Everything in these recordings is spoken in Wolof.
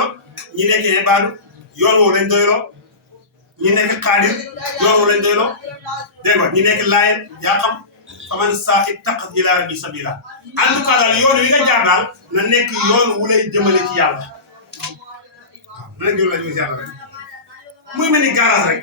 doyloo ñi nekk ibaadu yoon woo lañ doyloo ñi nekk xaadir yoon woo lañ doyloo dégg nga ñi nekk laayeen yaa xam faman saa ittaqa ila rabbi sabila en tout cas daal yoon wi nga jaar daal na nekk yoon wu lay jëmale ci yàlla waaw na nekk yoon wu lay jëmale ci yàlla rek muy mel ni garage rek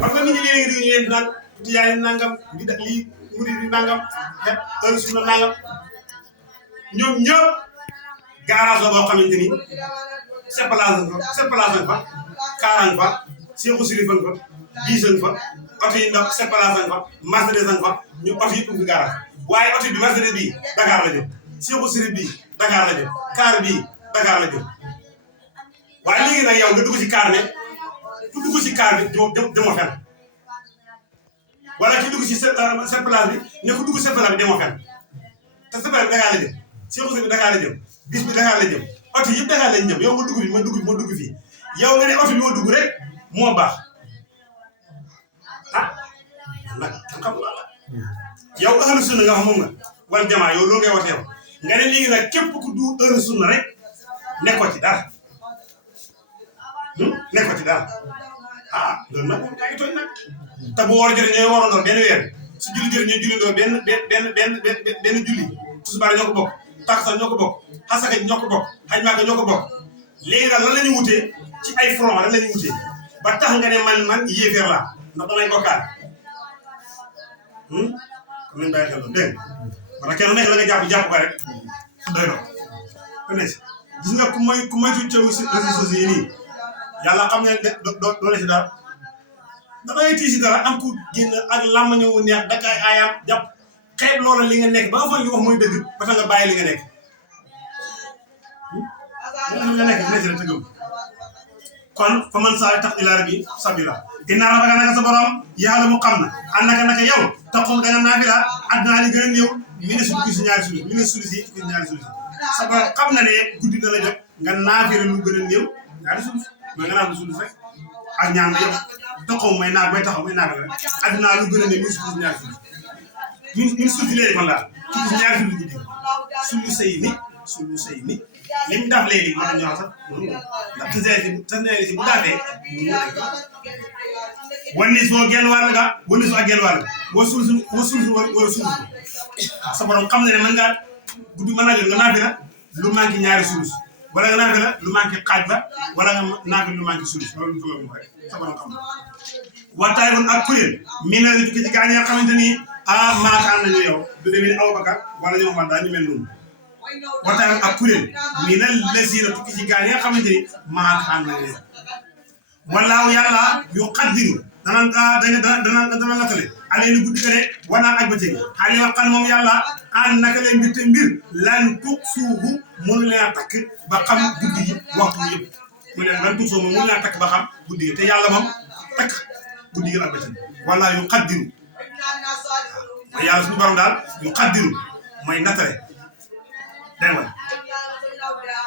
parce que nit ñi léegi ñu leen naan tiyaay nangam di def lii mu di nangam heure suuna nangam ñoom ñëpp garage la boo xamante ni séparage fa 40 fa Seexu Sirif fa 10 fa oto yi ndaw séparage fa Mercedes fa ñu oto yëpp fi garage waaye oto bi Mercedes bii Dakar la jëm Seexu Sirif bii Dakar la jëm car bii Dakar la jëm waaye léegi nag yow nga dugg ci car ne ku dugg ci car bi demoo fenn wala ki dugg ci séparage bi ne ku dugg séparage bi demoo fenn te séparage bi Dakar la jëm Seexu Sirif bi Dakar la jëm bis bi Dakar la jëm oto yëpp Dakar lañ jëm yow nga dugg bi ma dugg fii yow nga ne oto bi ma dugg rek moo baax ah nag xam nga yow ahlu sunna nga xam moom nga wal jamaa yow loolu ngay wax yow nga ne léegi nag képp ku du ahlu sunna rek nekkoo ci dara nekkoo ci dara ah loolu nag moom yaa ngi tooñ nag te bu war a jotee ñooy warandoo benn weer su julli jotee ñooy jullindoo benn julli tisbaar ñoo ko bokk takkusaan ñoo ko bokk xasaka ñoo ko bokk xaj maaka ñoo ko bokk léegi daal lan la ñu wutee ci ay front lan la ñu wutee ba tax nga ne man yéefeer laa ndax damay bokkaat kon nañ bàyyi xel loolu dégg nga wala kenn nekk la nga jàpp ko rek doy na ko ne gis nga ku moytu ci réseaux sociaux yi nii yàlla xam ne doo ne si dara da ngay tii si dara am ku génn ak làmmañu wu neex dakay aayam jàpp xeeb loola li nga nekk ba nga foog li wax mooy dëgg ba tax nga bàyyi li nga nekk kon fa man saa tax ila rabbi sabila inna rabbaka naka sa borom yàlla mu xam na ànd naka yow taxul da nga naafila àddina li gën a néew mi ne suñu si ñaari sulu mi ne sulu si ñaari sulu sa borom xam na ne guddi na la jot nga naafila lu gën a néew ñaari sulu mais nga naan sulu rek ak ñaan nga yëpp taxaw may naag bay taxaw may naag rek àddina lu gën a néew mi ne sulu si ñaari sulu min suuti léegi man daal suuti ñaari sulu ji dégg sulu say ni li mu daf léegi mën na ñëwaat sax ndax tasneeri si bu daafee wanis boo genn wàll nga wanis ak genn wàll boo sulsu wala sulsu sa borom xam na ne mën ngaa guddi mën naa jot nga naafi la lu manqué ñaari sulus wala nga naafi la lu manqué xaaj ba wala nga naafi lu manqué sulus loolu lu mu rek sa borom xam na waxtaay woon ak kuréel mi na tukki ci gaa ñi nga xamante ni maakaan nañu yow du demee ni Abubakar wala ñoo xam daa ñu mel noonu waxtaan ak kuréel mi na lasiina tukki ci gaa yi nga xamante ni maakaan nañu yow wallaahu yàlla yu xaddiru dana nattale alee ni guddi ka de wanaan ak bëccëg xale yoo xam moom yàlla naka leen mbir lan tug suubu mënu leen a takk ba xam guddi gi waxtu yëpp mu ne lan tug suubu mënu leen a takk ba xam guddi gi te yàlla moom takk guddi gi ak bëccëg wallaahu yu xaddiru mooy yàlla suñu borom daal yu xaddiru mooy nattale dégg nga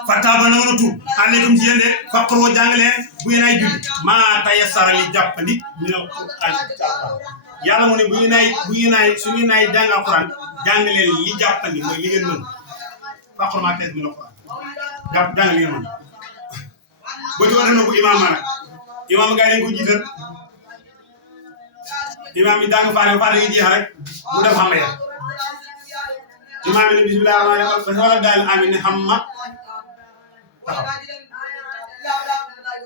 Fataaba na mën a tuub aleykum ci yéen de faqroo jàngaleen bu ngeen ay julli maa tayassara li jàppandi minal Qur'aan yàlla mu ne bu ngeen ay su ngeen ay jàng Alxuraan jàngaleen li jàppandi mooy li ngeen mën faqroo maa tayassara minal Qur'aan jàng li ngeen mën boo ci war a def na ko imaam ma nag imaam gaa yi ko jiital imaam bi jàng faare yi jeex rek mu def xam ya imaam bi ne bismillah rahmaani rahiim wala daal amin ne xam ma taxaw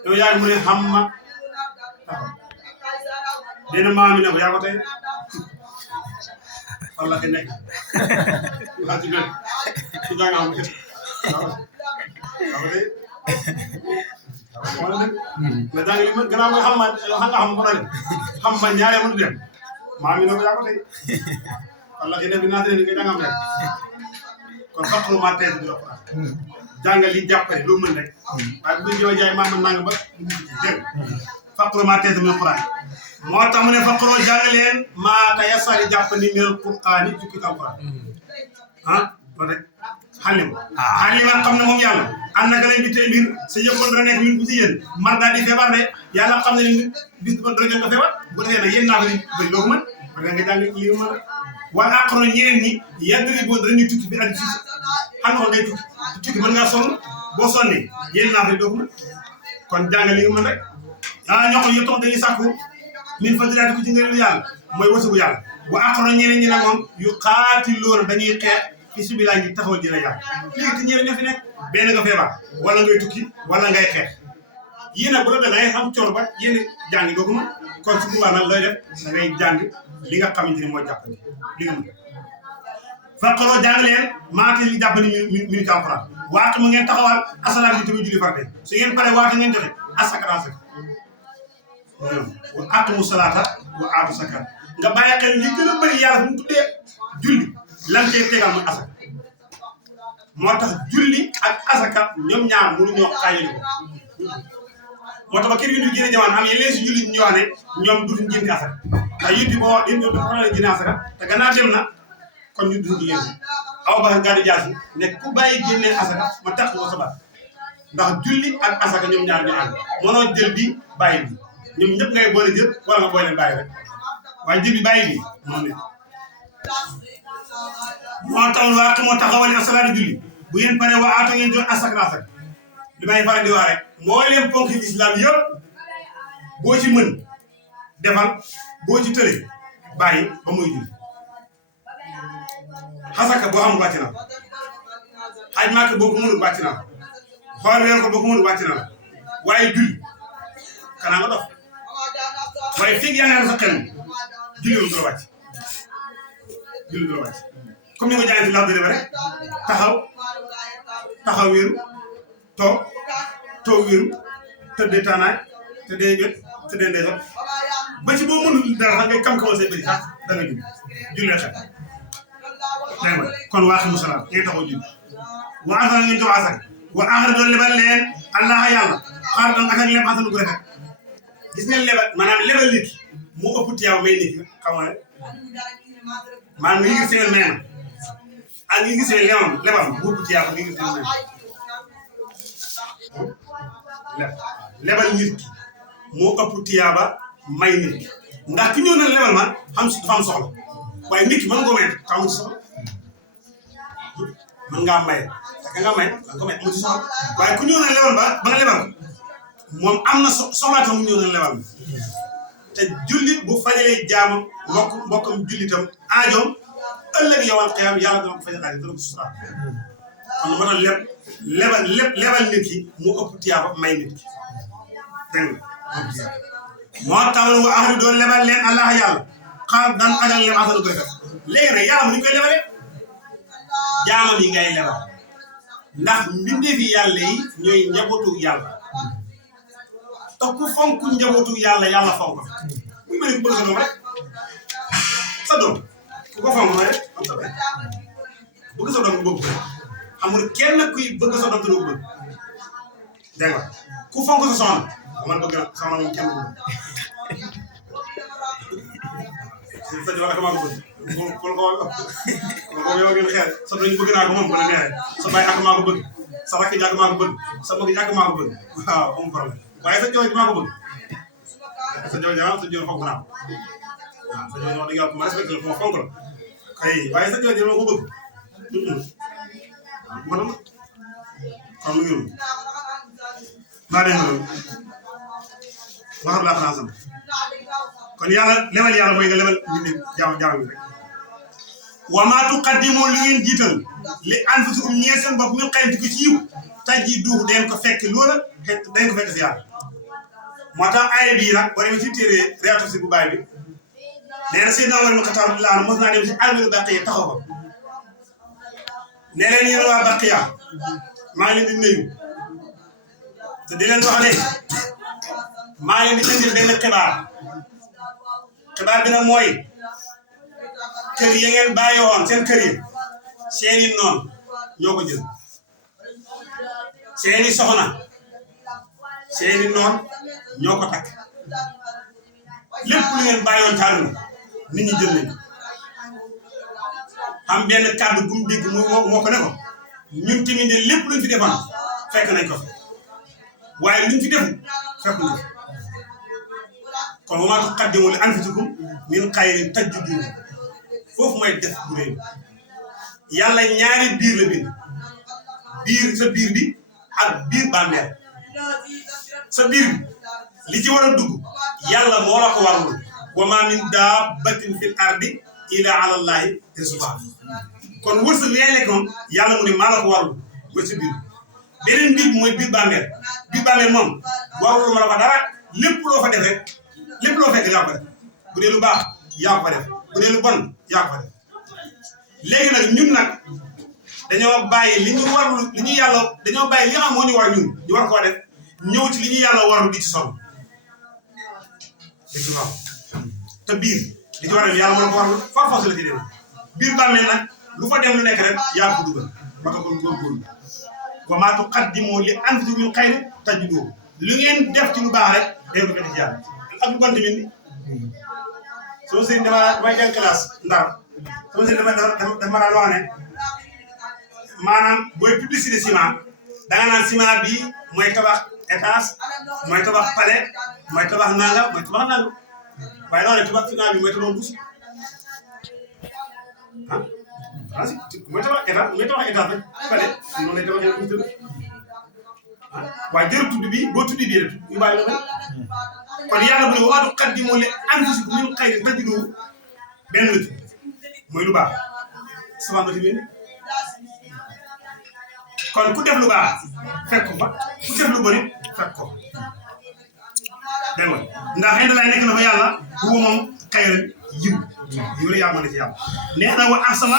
yow yaa ngi mu ne xam ma taxaw dina maam mi ne ko yaa ko tey walla ki nekk waa ci benn su jàng am kët waaw tey wala nga jàng li gannaaw nga xam ma xam ko rek xam ma ñaare mënu dem maam mi ne ko yaa ko tey walla ki nekk naa tey ni nga jàngam rek kon faqru maa tayassara minal Qur'aan jàngal li jàppale loo mën rek waaye bu ñu jaay maama nanga ba dégg faqru maa tayassara minal Qur'aan moo tax mu ne faqru jàngaleen maa tayassara jàppandi minal Qur'aan ci kitaab Qur'aan loolu rek xalim xalima xam ne moom yàlla am na gën a bi tey mbir sa yëppoon dana nekk min bu si yéen man daal di feebar de yàlla xam ne ni bis ba dara jot nga feebar bu defee nag yéen naa ko ni bëri loo ko mën parce que nga jàng lii mën wala aqro ñeneen ñi yàgg boo dañuy tukki bi ak fii xam nga day tukki mën ngaa sonn boo sonnee yéen naa fi doo ko mën kon jàng li nga mën rek ñoo xam ne yëpp dañuy sàkku min fadlillahi ko ci ngëneelu yàlla mooy wërsëgu yàlla wa aqaro ñeneen ñi ne moom yu qaatiluuna dañuy xeex fi sabilillah ngi taxawal dina yàlla léegi te ñeneen ñoo fi nekk benn nga feebar wala ngay tukki wala ngay xeex yéen nag bu la da ngay xam coono ba yéen jàng doo ko mën kon su boobaa nag looy def da ngay jàng li nga xamante ni mooy jàppandi li nga mën faqaroo jàng leen maate li jàppandi mi ci alquran waatu mu ngeen taxawal asalaat yi tamit julli farate su ngeen pare waata ngeen joxe asaka wa aqimu salaata wa aatu zakat nga bàyyi xel li gën a bëri yàlla fu mu tuddee julli lan cee tegal mooy asaka moo tax julli ak asaka ñoom ñaar mënuñoo xaajali ko moo tax ba kër yi ñu génne jamono am yeneen si julli ñu wax ne ñoom duñ génne asaka ndax yéen boo yéen ñoom dafa la génne asaka te gannaaw dem na kon ñu duñ génne aw ba gàddu jaasi ne ku bàyyi génne asaka ma tax moo sabat ndax julli ak asaka ñoom ñaar ñu ànd mënoo jël bi bàyyi bi ñoom ñëpp ngay boole jël wala nga boole leen bàyyi rek waaye jël bi bàyyi bi moo ne moo tax waatu moo taxawal asalaatu julli bu ngeen pare waa aata ngeen jox asaka li may faral di wax rek moo leen ponk islam yëpp boo ci mën defal boo ci tële bàyyi ba muy julli xasaka boo xam wàcc na xaj maaka boo ko mënul wàcc na xool weer ko boo ko mënul wàcc na waaye julli kanaa nga dof waaye fii yaa ngi am sa xel julli du la wàcc julli du la wàcc comme ni ko jaay ci laaj bi rek taxaw wéeru toog wéeru tëddee taanaay tëddee jot tëddee ndeysaan ba ci boo mënul dara sax ngay kam-kamal say bëri sax da nga jullee xel kon waa ximu salaam ngay taxaw julli wa asal ngeen jox asak wa axar doon lebal leen allah yàlla xaar doon ak leb asal ko rafet gis ngeen lebal maanaam lebal nit mu ëpp tiyaaw may nit xam nga maanaam ngi gis seen meen ak ngi gis lebal mu ëpp tiyaaw ngi gis seen meen lebal nit ki moo ëpp tiyaaba may nit ki ndax ki ñëw na lebal ma dafa am soxla waaye nit ki mën nga ko may taw ci soxla mën ngaa may te nga may da nga ko may amu ci soxla waaye ku ñëw na lebal ba nga lebal moom am na soxla tam mu ñëw na lebal te jullit bu fajalee jaamam mbokkam jullitam aajoom ëllëg yowal xiyam yàlla dana ko fajal aajo dana ko sutura kon moo tax lebal nit ki mu ëpp tiyaaba may nit ki dégg nga moo tax wa ahlu doon lebal leen allah yàlla xaar daan agal leb asal ko rek léegi nag yàlla mu ñu koy lebalee jaamam yi ngay lebal ndax mbindeefi yàlla yi ñooy njabootu yàlla te ku fonk njabootu yàlla yàlla fonk muy mel ni ku bëgg sa doom rek sa doom ku ko fonk rek am sa doom bëgg sa doom nga bëgg amul kenn kuy bëgg sa doom te doo bëgg dégg nga ku fonk sa soxna man bëgg na soxna moom kenn bëgg sa jabar ak maa ko bëgg ko yow ngeen xeer sa doom bëgg naa ko moom bala neexee sa baay ak maa ko bëgg sa rakk ji ak maa ko bëgg sa mag ji ak maa ko bëgg waaw amul problème waaye sa jabar ji maa ko bëgg sa jabar fonk naa ko waaw sa jabar wax dëgg yàlla ma respecté la fonk la kay waaye sa jabar ji ma ko bëgg bon kon mu ngi noonu maa dégg loolu waxal laa xanaa sama kon yàlla lebal yàlla mooy nga lebal nit jaam bi rek wa maa tuqaddimu li ngeen jiital li anfusikum ñeel seen bopp min xayrin ko ci yiw tajiduhu den ko fekk loola dañ ko fekk si yàlla moo tax aaya bii nag boo demee ci téere Riyadu si bu baay bi nee na Seydina Umar ibn Xattaab radiyallaahu anhu mos naa dem si almeeru Baqiya taxaw ko ne leen yéen waa Baqiya maa ngi leen di nuyu te di leen wax ne maa ngi leen di indil benn xibaar bi nag mooy kër yi ngeen bàyyi woon seen kër yi seeni noon ñoo ko jël seeni soxna seeni noon ñoo ko takk lépp lu ngeen bàyyi woon taal na nit ñi jël nañu am benn kàddu bu mu dégg moo ko ne ko ñun tamit de lépp luñ fi defoon fekk nañ ko fi waaye luñ fi defu fekk nañ ko kon wa maa tuqaddimu li anfusikum min xayrin tajiduhu foofu mooy def bu rëy yàlla ñaari biir la bind biir sa biir bi ak biir bàmmeel sa biir li ci war a dugg yàlla moo la ko warul wa ma min dabbatin fil ardi illa ala allahi rizquha kon wërsëg yaay lekk moom yàlla mu ne maa la ko warul ba ci biir beneen biir mooy biir bàmmeel moom warul ma la fa dara lépp loo fa def rek lépp loo fekk yaa ko def bu dee lu baax yaa ko def bu dee lu bon yaa ko def léegi nag ñun nag dañoo bàyyi li ñu warul li ñu yàlla dañoo bàyyi li nga xam moo ñu war ñun ñu war koo def ñëw ci li ñu yàlla warul di ci sonn di ci sonn te biir li ci war a def yàlla moo ko warul force la ci dem biir bàmmeel nag lu fa dem lu nekk rek yaa ko dugal ba ko kon góorgóorlu wa maa tuqaddimu li anfusikum min xayrin tajiduhu lu ngeen def ci lu baax rek day ko fekk ci yàlla ak lu bon tamit soo sëñ damay jàng classe ndar soo sëñ dama daan wax ne maanaam booy publicité ciment danga naan ciment bi mooy tabax étage mooy tabax palais mooy tabax nangam waaye noonu tabax ciment bi mooy tabax douche ah mooy tabax étage rek palais noonu lay tabax douche waaye jërëjëf tudd bi boo tudd bii rek yu bàyyi la kon yàlla bu ne wa maa tuqaddimu li anfusikum min xayrin tajiduhu benn la ci mooy lu baax sama nga tamit kon ku def lu baax fekk ko fa ku def lu bëri fekk ko dégg nga ndax xëy na laay nekk na fa yàlla bu moom xayran yiw la yaa mën a ci yàlla nee na wa ahsana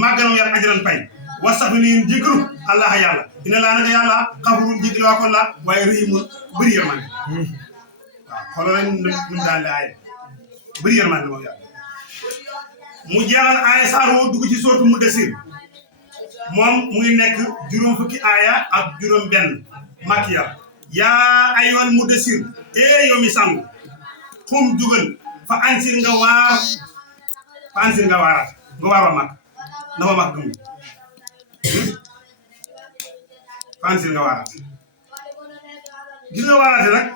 màgganam yàlla ajran pay wastaghfiruun jéggalu allah yàlla dina laa naka yàlla xafuruun jéggal waa kon la waaye rahiimun bëri yërmande waaw xoolal rek nu mu daal di aaye bëri yërmande moom yàlla mu jeexal aaya saar woo dugg ci sootu Mudassir moom mu ngi nekk juróom fukki aaya ak juróom benn Makkiya yaa ayyuhal Mudassir yow mi sangu xum jugal fa ansir nga waaraat nga waar wa mag na fa mag gëm fa ansir nga waaraat gis nga waaraate nag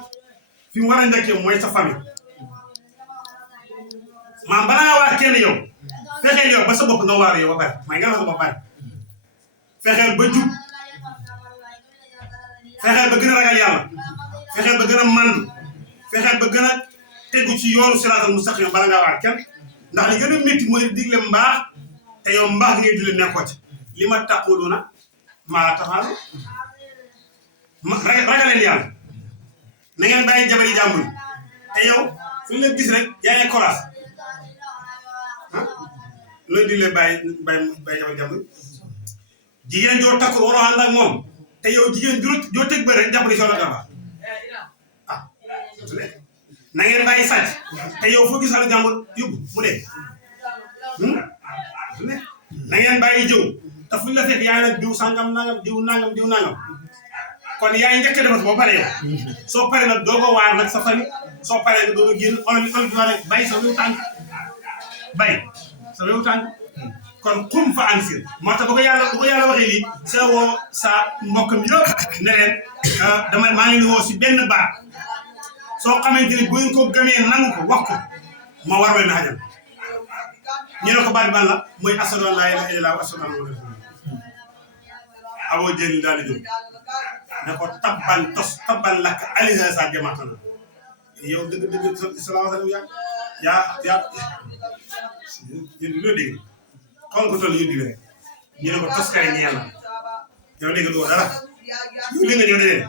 fi mu war a njëkkee mooy sa famille maam balaa nga waar kenn yow fexeel yow ba sa bopp nga waar yow ba pare may nga wax ba pare fexeel ba jub fexeel ba gën a ragal yàlla fexeel ba gën a màndu fexeel ba gën a tegu ci yoonu siraatal mustaqim bala ngaa waar kenn ndax li gën a métti mooy digle mbaax te yow mbaax ngay digle nekkoo ci li ma taquluna maa taxaal ragaleen yàlla na ngeen bàyyi jabar yi jàmbur te yow fu ñu la gis rek yaa ngi kolaas looy digle bàyyi jabar jàmbur jigéen joo takkul waroo ànd ak moom te yow jigéen joo teg ba rek jàpp ni solo gaba na ngeen bàyyi sàcc te yow foo gis xale jàmbur yóbbu mu dee na ngeen bàyyi jëw te fu ñu la fekk yaa ngi diw sangam nangam diw nangam kon yaa ngi njëkk a defar boo paree yow soo paree nag doo ko waar nag sa famille soo paree nag doo ko génn olof bi wax rek bàyyi sa wewu tànk kon xum fa ansir moo tax bu ko yàlla waxee lii sa woo sa mbokk mi yëpp ne leen maa ngi leen woo si benn baat soo xamante ni bu ngeen ko gëmee nangu ko wax ko ma war leen a xajal ñu ne ko baat ban la mooy ashhadu an laa ilaaha illallaah wa ashhadu anna muhammadan rasuulullaah Aboo Jahal daal di jóg ne ko tabban laka alihaazaa jama'tanaa yow dëgg sallallahu alayhi wa sallam yaa yéen loo dégg xam nga ko toll yëngu rek ñu ne ko toskare ñeel na yow dégg nga dara yow li nga ñëw dégg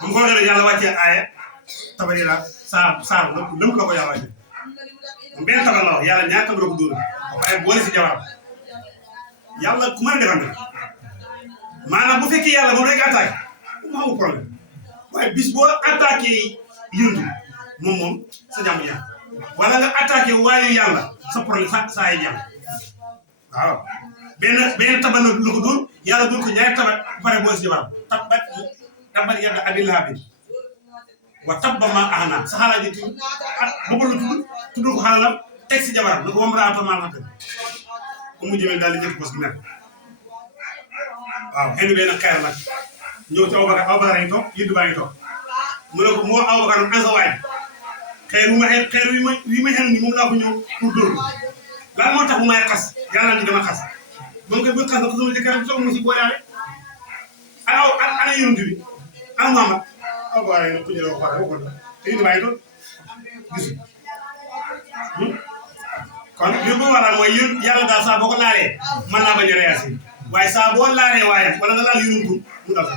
ba mu ko waxee rek yàlla wàccee aaya tabari la saar lëmm la ko yàlla wàccee moom benn tabar la wax yàlla ñaar tabar la ko dóor ba pare boole si jabaram yàlla ku mën a defante maanaam bu fekkee yàlla moom rek attaqué mu amul problème waaye bis boo attaqué yëndu moom sa jàmm ñaar wala nga attaqué waayu yàlla sa problème saa yi jàmm waaw benn tabar la ko dóor yàlla dóor ko ñaari tabar bu pare boole si jabaram tabbat yadda abii lahabin wa tabba maa aghnaa sa xalaat ji tudd boobu la tudd ko xalalam teg si jabaram na ko wamra'atuhu hammaalatan bu mu jëmee daal di jëkk bos gi nekk waaw xëy na benn xeer nag ñëw ci Abubakar yi toog yëddu baa ngi toog mu ne ko moo Abubakar an sa waay xeer wi ma xel ni moom laa ko ñëw pour dóor ko lan moo tax bu may xas yàlla ni dama xas moom koy bu xas na ko sama jëkkër toog mu si booyaale ana yonent bi ana Muhammad aw ba waaye ku jëloo xool waxoon na te indi bàyyi doon gisu kon li ko waral mooy yàlla daal saa boo ko laalee mën naa bañ a réagir waaye saa boo laalee waaye wala nga laal yonent mu dal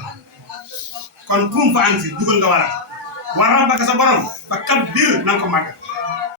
kon kum fa ansi dugal nga war a rabbaka sa borom fa kabbir na nga ko màggal